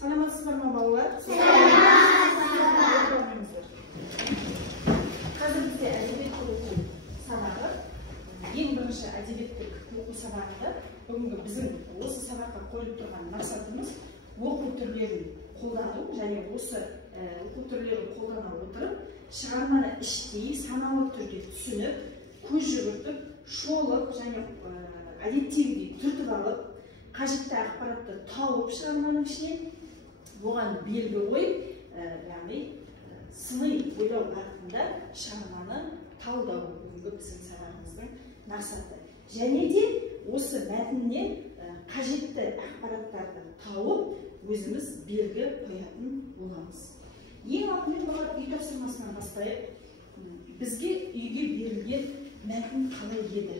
Саламатсыздар ма, балалар? Саламатсыздар. Қазір бізде әдебиеттік оқу сабағы. Ең бірінші әдебиеттік оқу сабағында бүгінгі біздің осы сабаққа қойылып тұрған мақсатымыз оқу түрлерін қолдану және осы оқу түрлерін қолдана отырып шығарманы іштей саналы түрде түсініп, көз жүгіртіп, шолып және әдеттегідей түртіп алып, қажетті ақпаратты тауып шығарманың ішінен оған белгі қойып, яғни сыни ойлау бағытында шығарманы талдау бүгінгі біздің сабағымыздың мақсаты. Және де осы мәтіннен қажетті ақпараттарды тауып, өзіміз белгі қоятын боламыз. Ең алдымен балалар үй тапсырмасынан бастайық. Бізге үйге берілген мәтін қалай еді?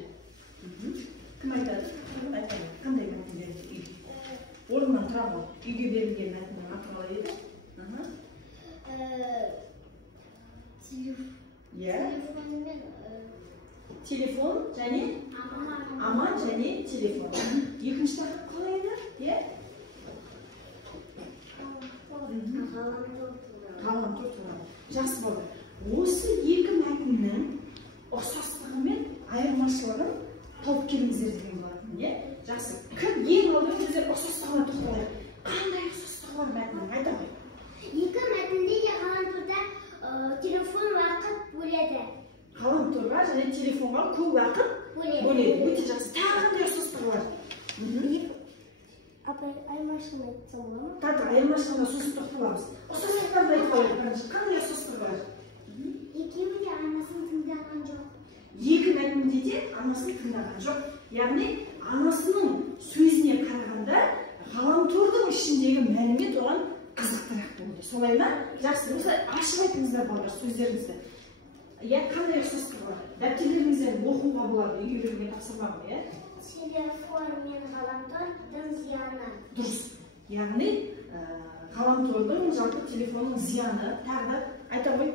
Кім айтады? Қандай мәтін берілді үйге? Орнынан тұра ғой. Үйге берілген мәтіннің аты қалай еді? Телефон және аман және телефон. Екінші тақырып қалай еді? Ғаламтор туралы. Жақсы болды. Осы екі мәтіннің ұқсастығы мен айырмашылығын тауып келіңіздер деген болатын. Жақсы. Кім ең алдымен біздер ұқсастығына тоқталайық? Қандай ұқсастығы бар мәтіннің? Айта ғой. Екі мәтінде де ғаламторда телефон уақыт бөледі. Ғаламторға және телефонға көп уақыт бөледі. Өте жақсы. Тағы қандай ұқсастығы бар? Айырмашылығын айтсам болады ма? Тағы айырмашылығына сосын тоқталамыз. Ұқсастықтарды айтып алайық бірінші. Қандай ұқсастығы бар? Екеуі де анасын тыңдаған жоқ. Екі мәтінде де анасын тыңдаған жоқ. Яғни анасының сөзіне қарағанда ғаламтордың ішіндегі мәлімет оған қызықтырақ болды. Солай ма? Жақсы. Осылай ашып айтыңыздар балалар сөздеріңізді. Қандай ұқсастығы бар? Дәптерлеріңізден оқуға болады. Үйге берілген тапсырма ғой, иә? Телефон мен ғаламтордың зияны. Дұрыс. Яғни ғаламтордың жалпы телефонның зияны. Тағы да айта ғой.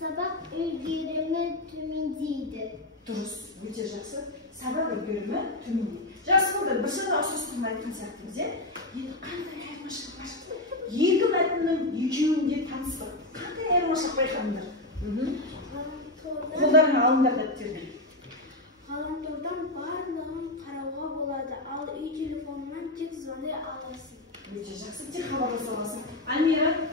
Сабақ үлгерімі төмендейді. Дұрыс. Өте жақсы. Сабақ үлгерімі төмендейді. Жақсы болды. Бір шана ұқсастығын айтқан сияқтымыз, иә? Енді қандай айырмашылық бар? Екі мәтіннің екеуінде таныстық. Қандай айырмашылық байқадыңдар? Қолдарыңа алыңдар дәптерді. Ғаламтордан барлығын қарауға болады, ал үй телефонынан тек звондай аласың. Өте жақсы, тек хабарласа аласың. Альмира?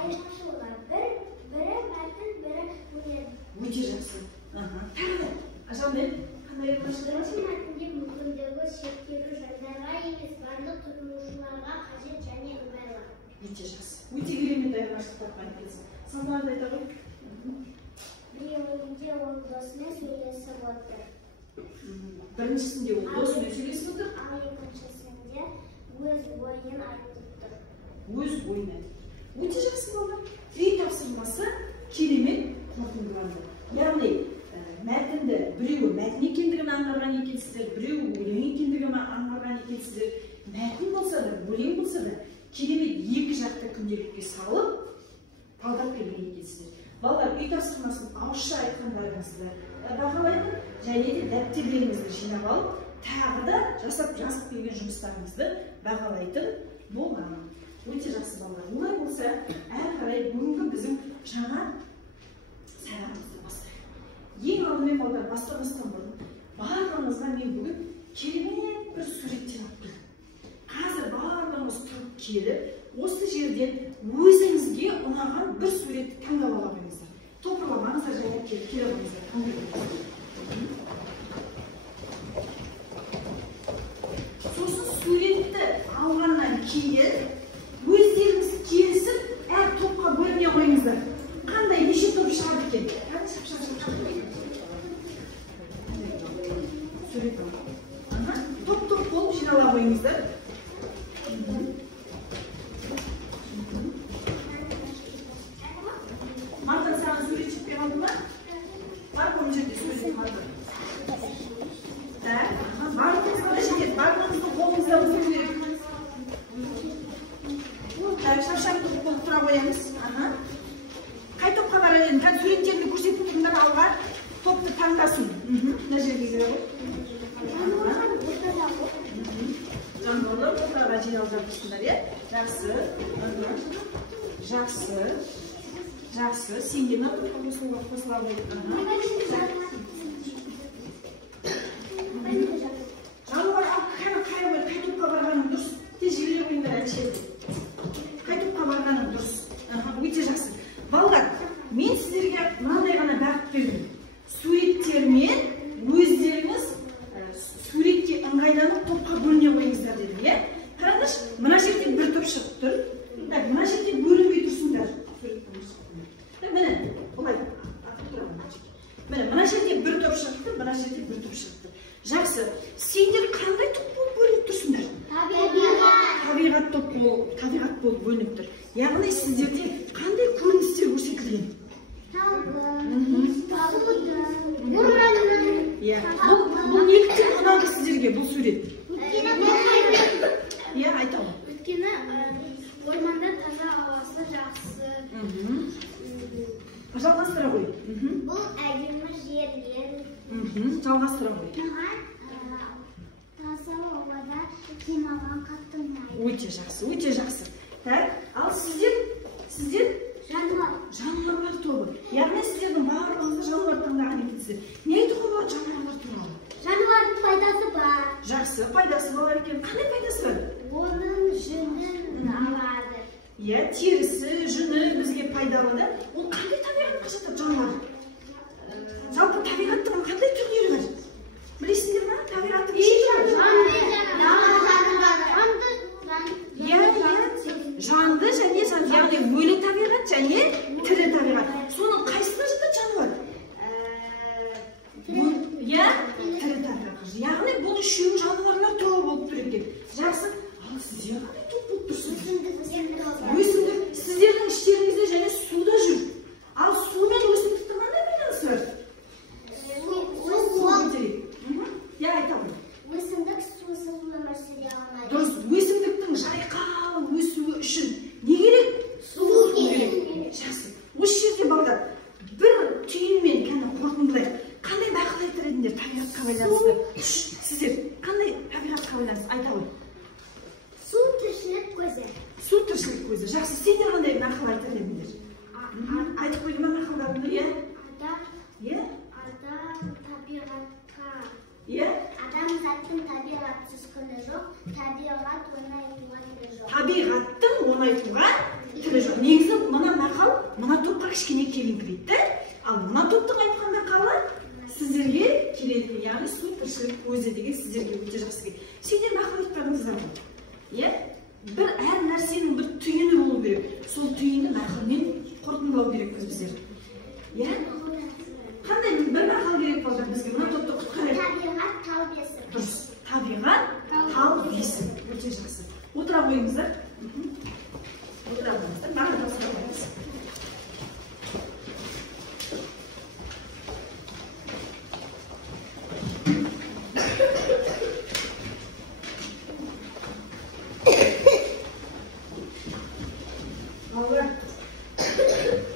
Айырмашылығы бірі мәтін, бірі өлең. Өте жақсы. Тағы да. Ажалмен, қандай айырмашылығы бар? Мәтінде мүмкіндігі шектеулі жандарға емес, барлық тұтынушыларға қажет және ыңғайлы. Өте жақсы. Өте керемет айырмашылықтар айтасың. Салтанат айта ғой. Біреуінде ол досымен сөйлесіп отыр. Біріншісінде ол досымен сөйлесіп отыр. Ал екіншісінде өз ойын айтып тұр. Өз ойын айтып. Өте жақсы болды. Үй тапсырмасы керемет қорытындыланды. Яғни мәтінді біреуі мәтін екендігін аңғарған екенсіздер, біреуі өлең екендігін аңғарған екенсіздер. Мәтін болса да, өлең болса да, керемет екі жақты күнделікке салып, талдап келген екенсіздер. Балалар, үй тапсырмасын ауызша айтқандарыңызды бағалайтын және де дәптерлеріңізді жинап алып, тағы да жазып келген жұмыстарыңызды бағалайтын боламын. Өте жақсы балалар. Олай болса, әрі қарай бүгінгі біздің жаңа сабағымызды бастайық. Ең алдымен балалар бастамастан бұрын барлығыңызға мен бүгін керемет бір суреттен алып келдім. Қазір барлығыңыз тұрып келіп, осы жерден өзіңізге ұнаған бір суретті таңдап ала қойыңыздар. Топырламаңыздар, және келіп қойыңыздар. Сосын суретті алғаннан кейін өздеріңіз келісіп, әр топқа бөліне қойыңыздар. Қандай неше топ шығады екен? Топ-топ болып жинала қойыңыздар. Мардан саған сурет жетпей қалды ма? Бар бұл жерде сурет қалды. Барлығыңызға да жетеді. Барлығыңыздың қолыңызда болу керек. Шапшаңды болып тұра қоямыз. Қай топқа қарай едім? Суреттерді көрсетіп тұрыңдар алға. Топты таңдасын. Мына жерге келе ғой. Жанболар ортаға жиналып жатырсыңдар, иә? Жақсы. Жақсы. Жақсы. Сен де мына топқа қосыла қой. Жалуға қай топқа барғаның дұрыс. Тез жібере қойыңдар әншейді. Қай топқа барғаның дұрыс. Өте жақсы. Балдар, мен сіздерге мынандай ғана бағыт бердім. Суреттермен өздеріңіз суретке ыңғайланып топқа бөліне қойыңыздар дедім, иә? Қараңыз, мына жерде бір топ шығып тұр. Мына жерде бөлінбей тұрсыңдар. Міне, олай. Міне, мына жерде бір топ шығыпты, мына жерде бір топ шығыпты. Жақсы. Сендер қандай топ болып бөлініп тұрсыңдар? Табиғат болып бөлініп тұр. Яғни сіздерде қандай көріністер көрсетілген? Бұл неліктен ұнады сіздерге бұл сурет? Иә, айтамын. Өйткені орманда таза ауасы жақсы. Жалғастыра қой. Бұл әдемі жерлер. Жалғастыра қой. Таза ауада демалған қатты ұнайды. Өте жақсы, өте жақсы. Ал сіздер жануарлар тобы. Яғни сіздердің барлығыңызды жануар таңдаған екенсіздер. Не айтуға болады жануарлар туралы? Жануардың пайдасы бар. Жақсы, пайдасы бар екен. Қандай пайдасы бар? Оның жүнін алады. Иә, терісі, жүні бізге пайдалы да. Ол қандай табиғатқа жатады жануар? Жалпы табиғаттың қандай түрлері бар? Білесіңдер ме? Табиғаттың жанды және яғни өлі табиғат және тірі табиғат. Соның қайсысына жатады жануар? Иә, тірі табиғат. Яғни бұл үшеуі жануарлар тобы болып тұр екен. Жақсы. Ал сіздер қандай топ болып тұрсыңыз? Өсімдік. Сіздердің іштеріңізде және суда жүр. Ал су мен өсімдіктің қандай байланысы бар? Иә, айтамын. Өсімдік сусыз өмір сүре алмайды. Дұрыс, өсімдіктің жайқалып өсуі үшін не керек? Су керек. Жақсы. Осы жерде балдар, бір түйінмен қорытындылайық. Қандай нақыл айтар едіңдер табиғатқа байланысты? Сіздер қандай табиғатқа байланысты айта ғой? Су тіршілік көзі. Су тіршілік көзі. Жақсы, сендер қандай нақыл айтар едіңдер? Айтып қойды ма нақылдарыңды, иә? Адам табиғатқа. Иә? Адамзаттың табиғатсыз күні жоқ, табиғат оны айтуға тілі жоқ. Табиғаттың оны айтуға тілі жоқ. Негізі мына нақал мына топқа кішкене келіңкірейді. Ал мына топтың айтқан нақалы сіздерге келеді. Яғни су тіршілік көзі деген сіздерге өте жақсы келеді. Сендер нақыл айтпадыңыздар ғой. Иә? Бір әр нәрсенің бір түйіні болу керек. Сол түйінді нақылмен қорытындылау керекпіз біздер. Иә? Қандай бір нақыл керек болса бізге мына топты құтқарайық. Табиғат тал бесін. Дұрыс. Табиғат тал бесін. Өте жақсы. Отыра қойыңыздар. Отыра қойыңыздар. Маған тапсыра қойыңыз.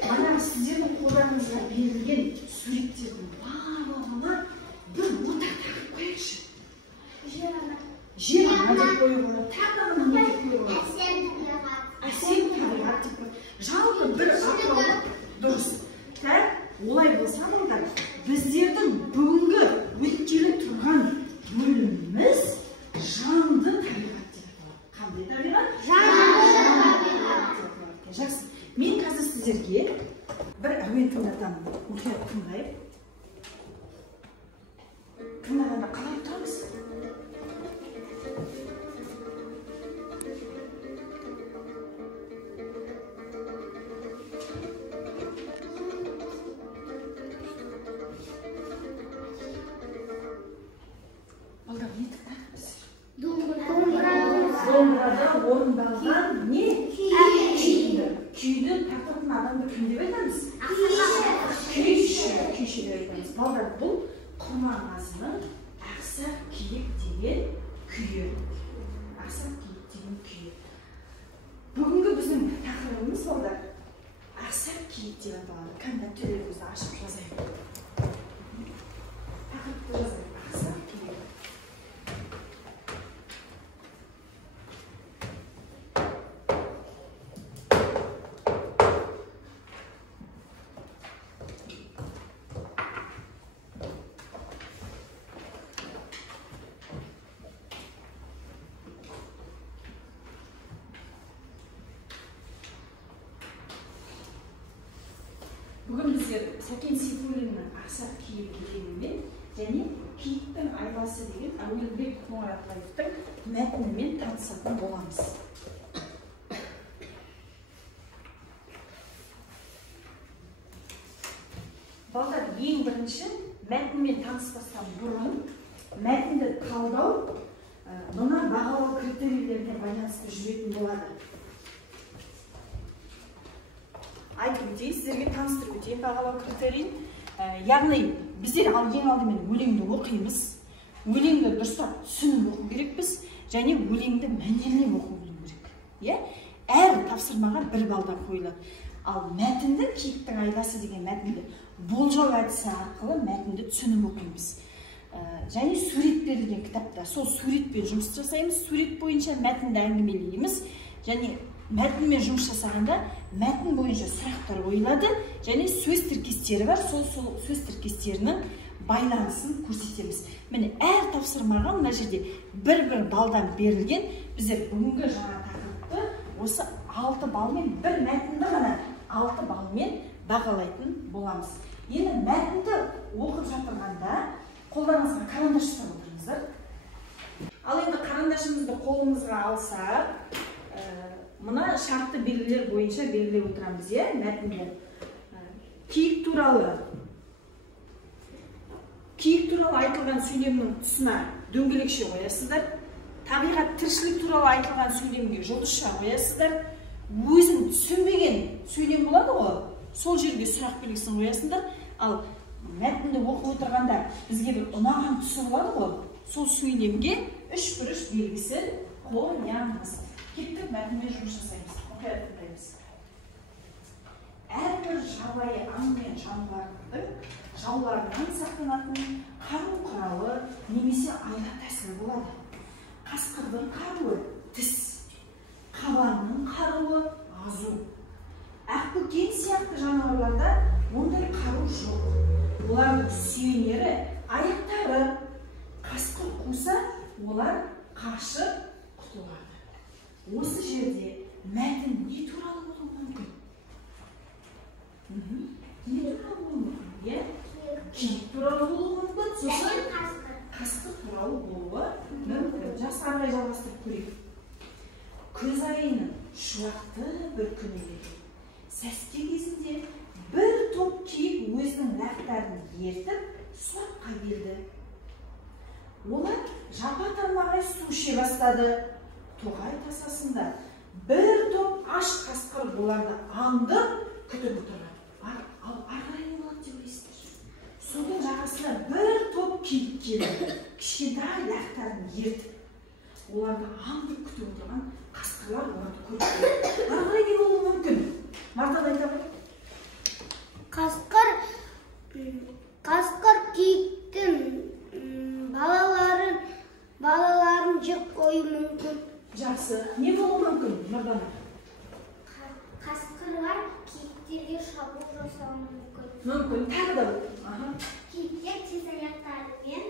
Мана сіздердің қолдарыңызға берілген суреттердің барлығына бір ота тағып қояйықшы. Жер ана деп қоюға, тағына не деп қоюға? Әсем табиғат деп қоюға. Жалпы бір атауы дұрыс. Олай болса балдар, біздердің бүгінгі өткелі тұрған бөліміміз жанды табиғат деп қоюға. Қандай табиғат? Жанды табиғат. Жақсы. Мен қазір сіздерге бір әуен тыңдатамын. Мұқият тыңдайық. Тыңдағанда қалай тұрамыз? Балдар, не тыңдадыңыз? Домбырада орындалған не? Күйді тартатын адамды кім деп айтамыз? Күйші деп айтамыз. Балдар, бұл Құрманғазының Ақсақ киік деген күйі. Ақсақ киік деген күйі. Бүгінгі біздің тақырыбымыз балдар Ақсақ киік деп аталады. Кәмді төлерімізді ашып жазайық. Тақырыпты жазайық. Ақсақ киік. біздер Сәкен Сейфуллиннің Ақсақ киім өлеңімен және Киіктің айласы деген Әуелбек Қоңыратбаевтың мәтінімен танысатын боламыз. Балдар, ең бірінші мәтінмен таныспастан бұрын мәтінді талдау мына бағалау критерийлеріне байланысты жүретін болады. Айтып өтейін, сіздерге таныстырып өтейін бағалау критерийін. Яғни біздер ең алдымен өлеңді оқимыз, өлеңді дұрыстап түсініп оқу керекпіз, және өлеңді мәнерлеп оқу керек. Әр тапсырмаға 1 балдан қойылады. Ал мәтінді, Киіктің айласы деген мәтінді болжау әдісі арқылы мәтінді түсініп оқимыз. Және сурет берілген кітапта сол суретпен жұмыс жасаймыз, сурет бойынша мәтінді әңгімелейміз, және мәтінмен жұмыс жасағанда мәтін бойынша сұрақтар қойылады, және сөз тіркестері бар, сол сөз тіркестерінің байланысын көрсетеміз. Міне, әр тапсырмаға мына жерде 1-1 балдан берілген, біздер бүгінгі жаңа тақырыпты осы 6 балмен, бір мәтінді ғана 6 балмен бағалайтын боламыз. Енді мәтінді оқып жатырғанда қолдарыңызға карандаш ұстап отырыңыздар. Ал енді карандашымызды қолымызға алсақ, мына шартты белгілер бойынша белгілеп отырамыз, мәтінді. Киік туралы айтылған сөйлемнің тұсына дөңгелекше қоясыздар. Табиғат, тіршілік туралы айтылған сөйлемге жұлдызша қоясыздар. Өзін түсінбеген сөйлем болады ғой, сол жерге сұрақ белгісін қоясыздар. Ал мәтінді оқып отырғанда бізге бір ұнаған тұсы болады ғой, сол сөйлемге 3-1-3 белгісін қоямыз. Кеттік, мәтінмен жұмыс жасаймыз. Мұқият тыңдаймыз. Әрбір жабайы аң мен жануардың жауларынан сақтанатын қару құралы немесе айла тәсілі болады. Қасқырдың қаруы тіс, қабанның қаруы азу. Ақбөкен сияқты жануарларда ондай қару жоқ. Олардың сүйенері, аяқтары. Қасқыр қуса, олар қашып құтылады. Осы жерде мәтін не туралы болуы мүмкін? Не туралы болуы мүмкін? Киік туралы болуы мүмкін, сосын қасқыр туралы болуы мүмкін. Жақсы, арай жалғастырып көрейік. Күз айының шуақты бір күні еді. Сәске кезінде бір топ киік өзінің лақтарын ертіп суатқа келді. Олар жапа-тармағай су іше бастады. Тоғай тасасында бір топ аш қасқыр оларды аңдып күтіп отырды. Ал арай не болады деп ойлайсыздар? Судың жағасына бір топ киік келді. Кішкентай лақтарын ертіп. Оларды аңдып күтіп отырған қасқырлар оларды көрді. Арай не болуы мүмкін? Мардан айта ғой. Қасқыр киіктің балаларын жеп қоюы мүмкін. Жақсы. Не болуы мүмкін, Мардан? Қасқырлар киіктерге шабуыл жасауы мүмкін. Мүмкін. Тағы да. Киіктер тез аяқтарымен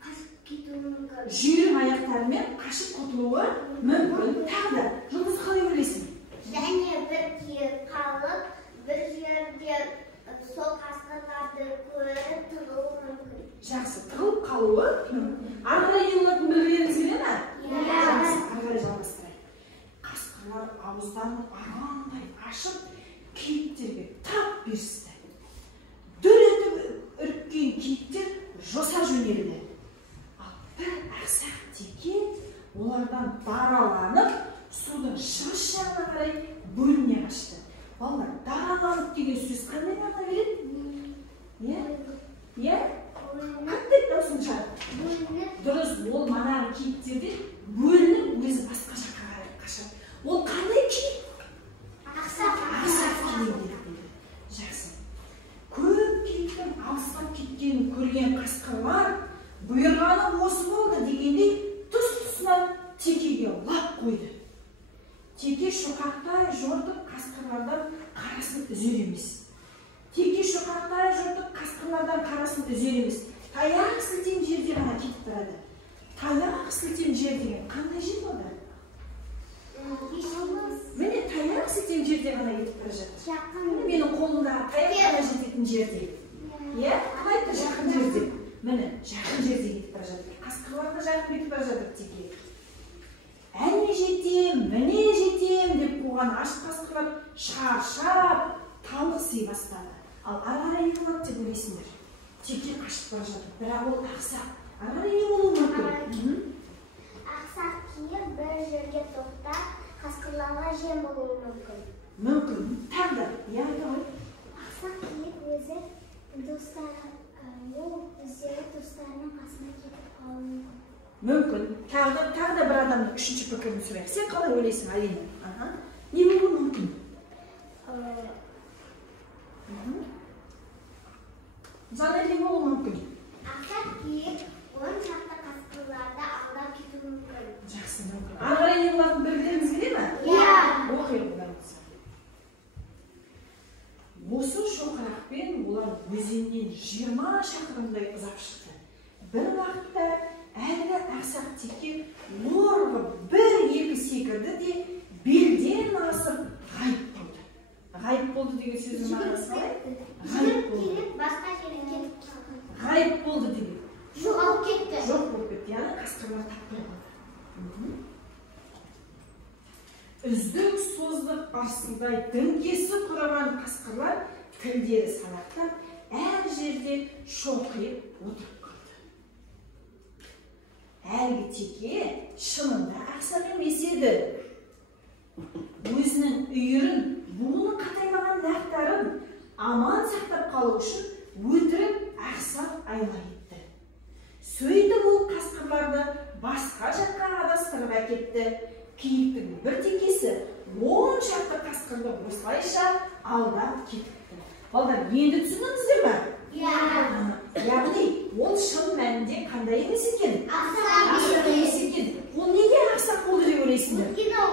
қашып кетуі мүмкін. Жүйрік аяқтарымен қашып құтылуы мүмкін. Тағы да. Жұлдыз, қалай ойлайсың? Және бір киік қалып, бір жерде сол қасқырларды көріп тығылуы мүмкін. Жақсы, тығылып қалуы мүмкін. Арқылай не болатынын білгеніңіз келе ме? Жақсы, арқылай жалғастырайық. Қасқырлар ауыздарын арғандай ашып, киіктерге тап берісті. Дүр етіп үріккен киіктер жоса жөнелді. Ал бір ақсақ теке олардан дараланып, судың шығыс жағына қарай бөліне қашты. Балалар, дараланып деген сөз қандай мағына береді? Қандай даусын шығарды? Дұрыс, ол манағы киіктерде бөлініп өзі басқа жаққа қарай қашады. Ол қандай киік? Ақсақ киік дейді. Жақсы. Көп киіктің алыстап кеткенін көрген қасқырлар бұйырғаны осы болды дегендей тұс-тұсынан текеге лап қойды. Теке шоқақтай жортып қасқырлардан қарасын үзер емес. Таяқ сілтен жерде ғана кетіп тұрады. Таяқ сілтен жер деген қандай жер болды? Міне таяқ сен жерде ғана кетіп бара жатыр. Менің қолымдағы таяқ қана жететін жерде. Иә, қалай тұр жақын жерде? Міне жақын жерде кетіп бара жатыр. Қасқырларға жақын кетіп бара жатыр теке. Әне жетем, міне жетем деп қуған аш қасқырлар шаршап, талықси бастады. Ал ары-қарай не болады деп ойлайсыңдар? Теке қашып бара жатыр. Бірақ ол ақсақ. Ары-қарай не болуы мүмкін? Ақсақ киіп бір жерге тоқтап, қасқырларға жем болуы мүмкін. Мүмкін. Тағы да, иә айта ғой. Ақсақ киіп өзі өздері достарының қасына кетіп қалуы мүмкін. Мүмкін. Тағы да бір адамның үшінші пікірін сұрайық. Сен қалай ойлайсың, Алина? Не болуы мүмкін? Заңда не болуы мүмкін? Ақсақ киіп, он шақты қасқырларды алдап кетуі мүмкін. Жақсы, мүмкін. Ары қарай не болатынын білгілеріңіз келе ме? Иә. Оқиық одан болса. Осы шоқырақпен олар өзеннен 20 шақырымдай ұзап шықты. Бір уақытта әлгі ақсақ теке орғып бір-екі секірді де белден асып ғайып болды. Ғайып болды деген сөздің мағынасы қалай? Ғайып болды. Басқа жерге кетіп қалды. Ғайып болды деген. Жоғалып кетті. Жоқ болып кетті, яғни қасқырлар таппай қалды. Үздік создық арсылдай діңкесі құраған қасқырлар тілдері салақтап, әр жерде шоқиып отырып қалды. Әлгі теке шынында ақсақ емес еді. Өзінің үйірін, буыны қатаймаған нақтарын аман сақтап қалу үшін өтірік ақсақ айла етті. Сөйтіп ол қасқырларды басқа жаққа адастырып әкетті. Киіктің бір текесі 10 шақты қасқырды осылайша алдап кетіпті. Балдар, енді түсіндіңіздер ме? Иә. Яғни, ол шын мәнінде қандай емес екен? Ақсақ емес екен. Ол неге ақсақ болды деп ойлайсыңдар? Өйткені ол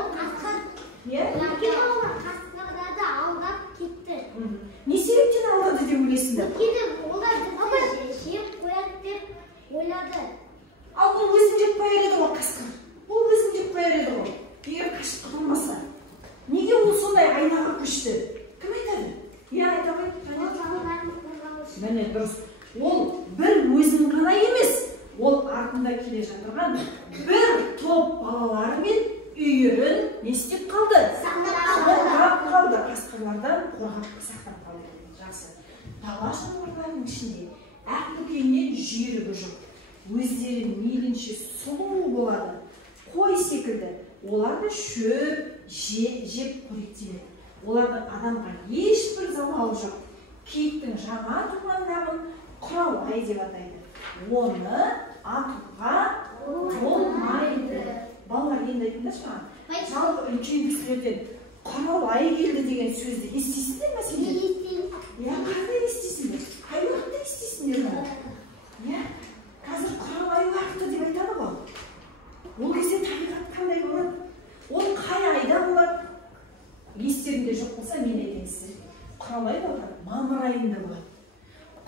қасқырларды алдап кетті. Не себептен алдады деп ойлайсыңдар? Өйткені олар жеп қояды деп ойлады. Ал ол өзін жеп қояр еді ғой қасқыр. Ол өзін жеп қояр еді ғой. Егер қашып құтылмаса. Неге ол сондай айнаға көшті? Кім айтады? Иә, айта ғой. Міне дұрыс. Ол бір өзін ғана емес, ол артында келе жатырған бір топ балаларымен үйірін не істеп қалды? Қорғап қалды. Қасқырлардан қорғап сақтап қалды. Жақсы. Дала жануарларының ішінде ақ бөкейінен жүйрігі жоқ. Өздері мейлінше сұлу болады. Қой секілді. Оларды шөп, жеп қоректенеді. Олардың адамға ешбір залалы жоқ. Киіктің жаңа туған лағын құралай деп атайды. Оны атуға болмайды. Балалар енді айтыңдаршы маған. Жалпы үлкен кісілерден құралай келді деген сөзді естисіңдер ме сендер? Естеймін. Иә, қандай естисіңдер? Қай уақытта естисіңдер ме? Иә, қазір құралай уақыты деп айтады ғой. Ол кезде табиғат қандай болады? Ол қай айда болады? Естерінде жоқ болса, мен айтайын сіздерге. Құралай болады, мамыр айында болады.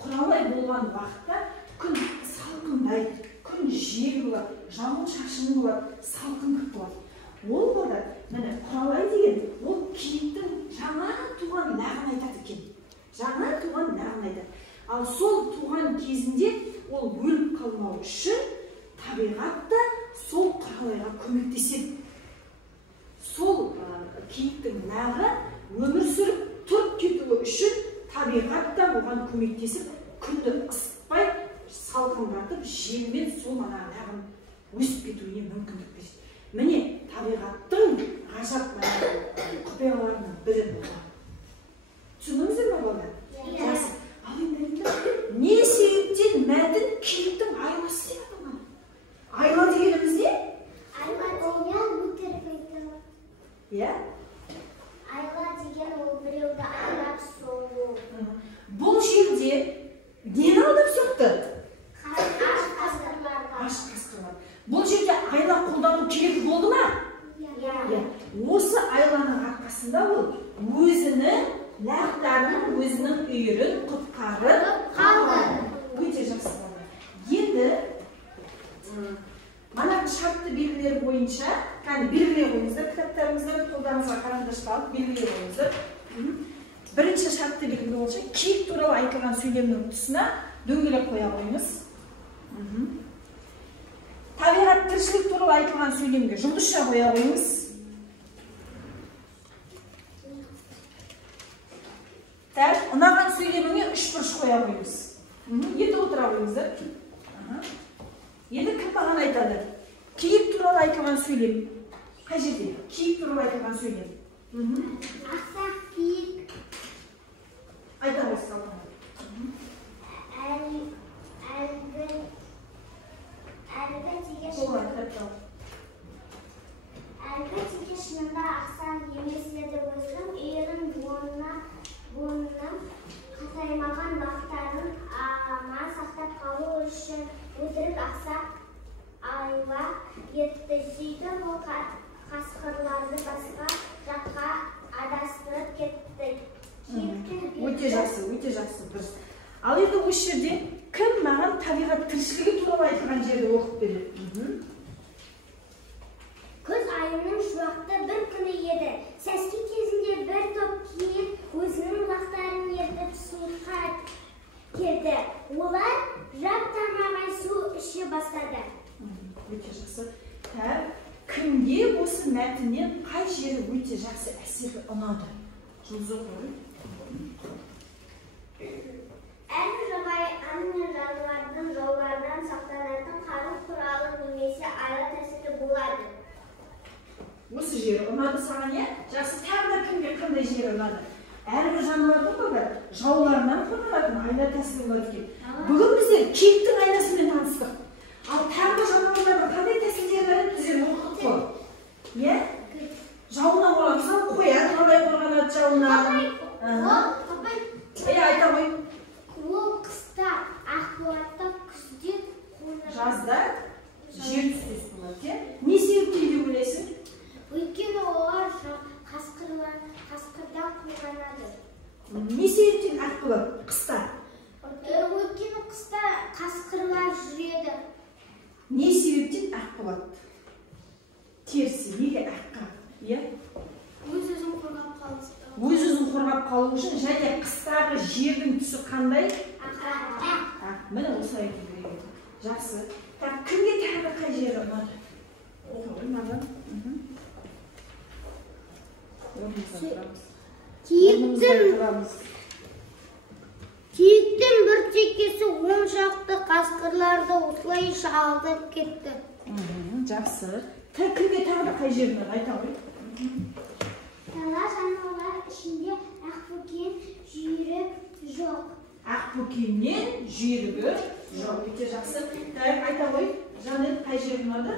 Құралай болған уақытта күн салқындайды, күн жел болады, жауын шашын болады, салқындық болады. Ол болады, міне құралай деген, ол киіктің жаңа туған лағын айтады екен. Жаңа туған лағын айтады. Ал сол туған кезінде ол өліп қалмау үшін табиғатта сол құралайға көмектеседі. Сол киіктің лағы өмір сүріп тұрып кетуі үшін табиғатта оған көмектесіп, күнді ысытпай, салқындатып, желмен сол лағын өсіп кетуіне мүмкіндік береді. Міне табиғаттың ғажап құпияларының бірі болған. Түсіндіңіздер ме болған? Жақсы. Ал енді не себептен мәтін киіктің айласы деп аталған? Айла дегеніміз не? Айла деген өтірік айтады. Иә? Айла деген ол біреуді айлап соғу. Бұл жерде нені алдап соқты? Аш қасқырларды. Аш қасқырлар. Бұл жерде айла қолдану керек болды ма? Иә. Осы айланың арқасында ол өзінің лақтарын, өзінің үйірін құтқарып қалды. Өте жақсы болды. Енді мана шартты белгілер бойынша, кәні белгілей қойыңыздар, кітаптарыңыздар, қолдарыңызға қарандашқа алып белгілей қойыңыздар. Бірінші шартты белгі бойынша киік туралы айтылған сөйлемнің тұсына дөңгелек қоя қойыңыз. Табиғат тіршілік туралы айтылған сөйлемге жұлдызша қоя қойыңыз. Ұнаған сөйлеміңе үшбұрыш қоя қойыңыз. Енді отыра қойыңыздар. Енді кім маған айтады? Киік туралы айтылған сөйлем. Қай жерде? Киік туралы айтылған сөйлем. Ақсақ киік. Айта қойсыз алтын. Әлгі тиге шынында ақсақ емес еді, өзінің үйірін буынның қатаймаған бақтарын аман сақтап қалу үшін өтірік ақсақ айла етті. Сөйтіп ол қасқырларды басқа жаққа адастырып кетті. Өте жақсы, дұрыс. Ал енді осы жерде кім маған табиғат тіршілігі туралы айтылған жерді оқып береді? Күз айының шуақты бір күні еді. Сәске кезінде бір топ киік өзінің лақтарын ертіп суыққа келді. Олар жап-тармағай су іше бастады. Өте жақсы. Кімге осы мәтіннен қай жері өте жақсы әсері ұнады? Жұлдыз оқы. Әрбір жануардың жаулардан сақтанатын қару-құралы немесе айла-тәсілі болады. Осы жері ұнады саған, е? Жақсы, тағы да кімге қандай жері ұнады? Әрбір жануардың болды, жауларынан қорғанатын айла-тәсілі болады екен. Бүгін біздер киіктің айнасымен таныстық. Ал тағы жануарлардың қандай тәсілдері бар біздер оқып қой. Е? Жауына қорғанса, қояды, қалай қорғанады жауына? Айта қой. Ол қыста ақ болады, күзде қоңыр. Жазда жер түстес болады. Не себептен деп ойлайсың? Өйткені олар қасқырдан қорғанады. Не себептен ақ болады қыста? Өйткені қыста қасқырлар жүреді. Не себептен ақ болады? Терісі, неге аққа? Өз-өзін қорғап қалу. Өз-өзін қорғап қалу үшін және қыстағы жердің түсі қандай? Міне осылай айту керек. Жақсы. Кімге тағы қай жері ұнады? Оқы ғой маған. Киіктің бір текесі 10 шақты қасқырларды осылайша алдырып кетті. Жақсы. Кімге тағы да қай жері ұнады? Айта ғой. Дала жануарлар ішінде ақбөкен жүйрік жоқ. Ақбөкеннен жүйрігі жоқ. Өте жақсы. Айта ғой. Жанет қай жері ұнады?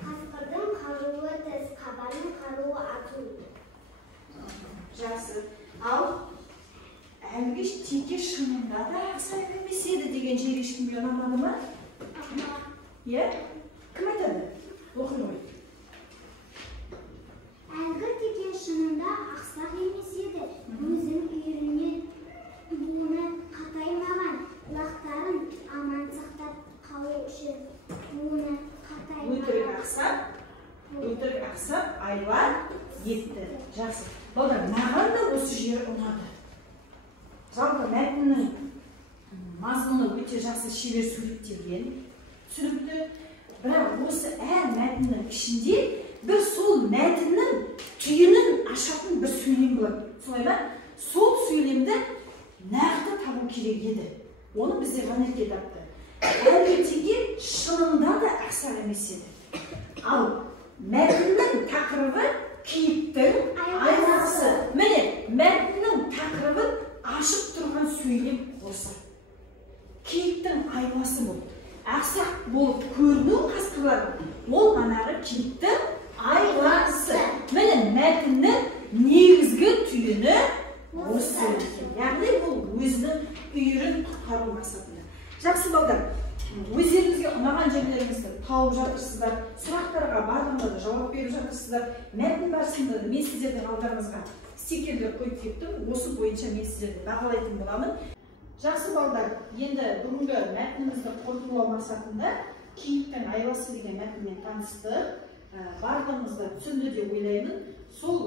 Қасқырдың қаруы тіс, қабанның қаруы ату. Жақсы. Ал әлгі теке шынында да ақсақ емес еді деген жері ешкімге ұнамады ма? Кім айтады? Оқы ғой. Әлгі теке шынында ақсақ емес еді. Өзінің үйірінен буыны қатаймаған, лақтарын аман сақтап қалу үшін буыны қатаймаған. Өтірік ақсақ айла етті. Жақсы. Балдар, маған да осы жері ұнады. Жалпы мәтіннің мазмұны өте жақсы шебер суреттелген, түсінікті. Бірақ осы әр мәтіннің ішінде бір сол мәтіннің түйінін ашатын бір сөйлем болады. Солай ба? Сол сөйлемді нақты табу керек еді. Оны бізде Жанетке тапты. Әлгі теке шынында да ақсақ емес еді. Ал мәтіннің тақырыбы киіктің айласы. Міне, мәтіннің тақырыбын ашып тұрған сөйлем осы. Киіктің айласы болды. Ақсақ болып көріну қасқырлар. Ол манағы киіктің айласы. Міне, мәтіннің негізгі түйіні осы. Яғни бұл өзінің үйірін құтқару мақсатында. Жақсы балдар, өздеріңізге ұнаған жерлеріңізді тауып жатырсыздар, сұрақтарға барлығына жауап беріп жатырсыздар. Мәтін барысында мен сіздердің алдарыңызға стикерлер қойып кеттім. Осы бойынша мен сіздерді бағалайтын боламын. Жақсы балдар, енді бүгінгі мәтінімізді қорытындылау мақсатында киіктің айласы деген мәтінмен таныстық. Барлығыңызға түсінді деп ойлаймын. Сол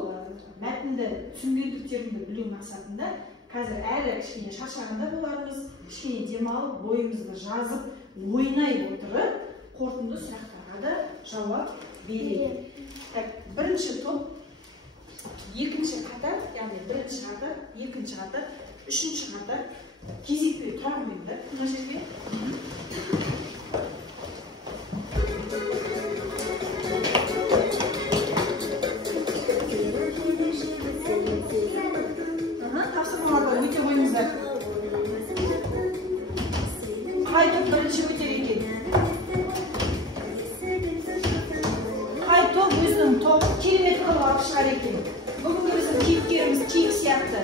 мәтінді түсінгендіктерімді білу мақсатында қазір әлі кішкене шаршағанда болармыз, кішкене демалып, бойымызды жазып, ойнай отырып, қорытынды сұрақтарға да жауап берейік. Бірінші топ, екінші қатар, яғни бірінші қатар, екінші қатар, үшінші қатар кезекпен тұра қойыңдар. Мына жерге. Тапсырмаларды өте қойыңыздар. Қай топ бірінші өтер екен? Қай топ өзінің топ керемет қылып алып шығар екен? Бүгінгі біздің кейіпкеріміз киік сияқты.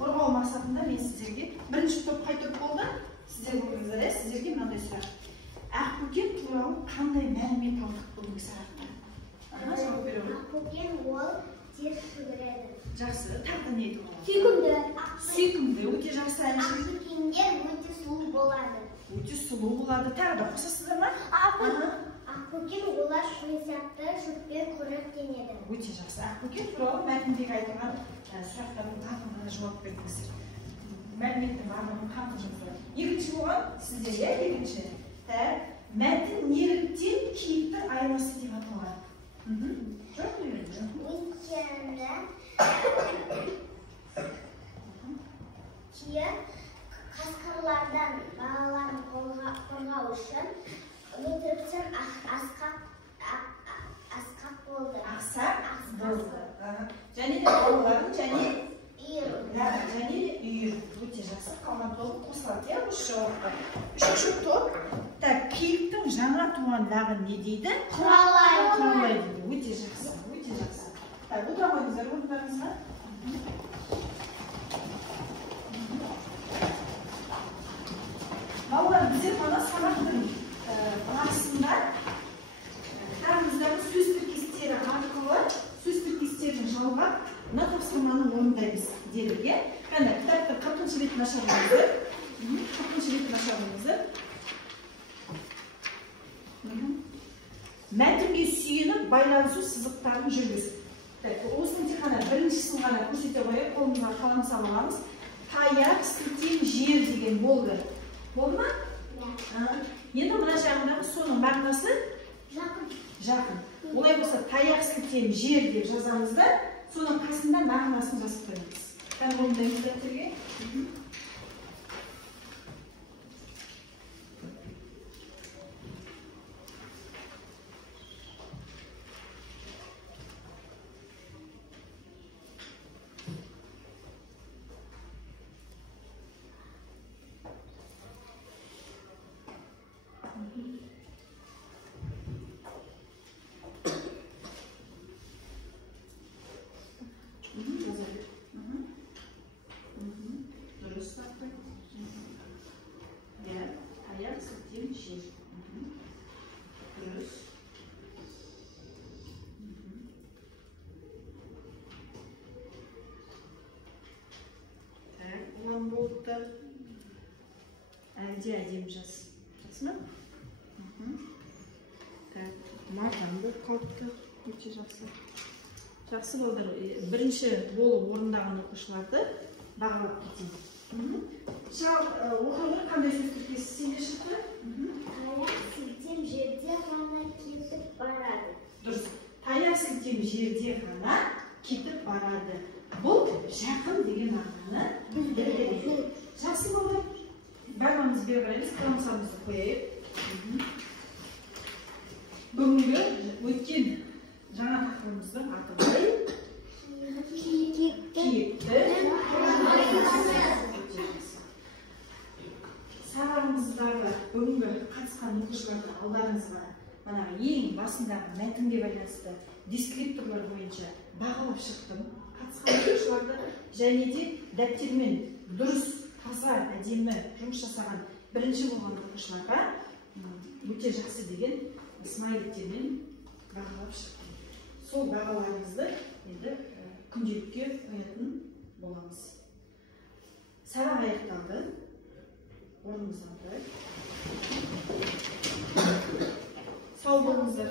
Қорғау мақсатында мен сіздерге бірінші топ қай топ болды? Сіздер көрдіңіздер, сіздерге мынандай сұрақ. Ақбөкен туралы қандай мәлімет алдық бүгінгі сағатта? Жауап бере ғой. Ақбөкен ол тез жүгіреді. Жақсы, тағы не еді ол? Сүйкімді. Сүйкімді, өте жақсы әнші. Ақбөкендер өте сұлу болады. Өте сұлу болады. Тағы да қосасыздар ма? Ақбөкен олар шойсақты шөппен қоректенеді. Өте жақсы. Ақбөкен туралы мәтіндегі айтылған сұрақтардың барлығына жауап бердіңіздер. Мәліметтің барлығын қамтыдыңыздар. Екінші болған сіздерге, екінші. Мәтін неліктен киіктің айласы деп аталған? Жоқ Өйткені киік қасқырлардан балаларын қорғау үшін өтіріктен асқақ болды. Ақсақ болды. Және де балаларын және үйір. Өте жақсы. Қалған топ қосылады, осы жауапқа. Үшінші топ. Киіктің жаңа туған лағы не дейді? Құралай дейді. Өте жақсы. Өте жақсы. Отыра қойыңыздар орындарыңызға. Балалар, біздер мына сабақтың барысында қараңыздағы сөз тіркестері арқылы сөз тіркестерін жалғап мына тапсырманы орындаймыз деліге. Қандай кітаптың 40-шы бетін ашарыңыздар. 40-шы бетін ашарыңыздар. Мәтінге сүйеніп байланысу сызықтарын жүргізіп. Осының тек қана біріншісін ғана көрсете қойып, қолымызға қалам салып аламыз. Таяқ, сілтем, жер деген болды. Болды ма? Енді мына жағындағы соның мағынасы жақын. Олай болса таяқ, сілтем, жер деп жазамыз да, соның қасында мағынасын жазып қойыңыз. Қандай орындаймыз дәптерге? Әлде әдем жаз. Жақсы ма? Мағанды қалыпты. Өте жақсы. Жақсы болдар. Бірінші болып орындаған оқушыларды бағалап кетейін. Оқылы қандай сөз тіркесі сенде шықты? Таяқ, сілтем, жерде ғана кетіп барады. Дұрыс. Таяқ, сілтем, жерде ғана кетіп барады. Бұл жақын деген мағынаны білдіреді. Жақсы болды. Бәріміз бері қараймыз, қаламсамызды қойайық. Бүгінгі өткен жаңа тақырыбымыздың аты қалай? Киікті сабағымыздағы бүгінгі қатысқан оқушылардың алдарыңызға манағы ең басындағы мәтінге байланысты дескрипторлар бойынша бағалап шықтым қатысқан оқушыларды, және де дәптермен дұрыс, таза, әдемі жұмыс жасаған бірінші болған оқушыларға өте жақсы деген смайликтермен бағалап шықтым. Сол бағаларыңызды енді күнделікке қоятын боламыз. Сабақ аяқталды. Орнымыздан тұрайық. Сау болыңыздар.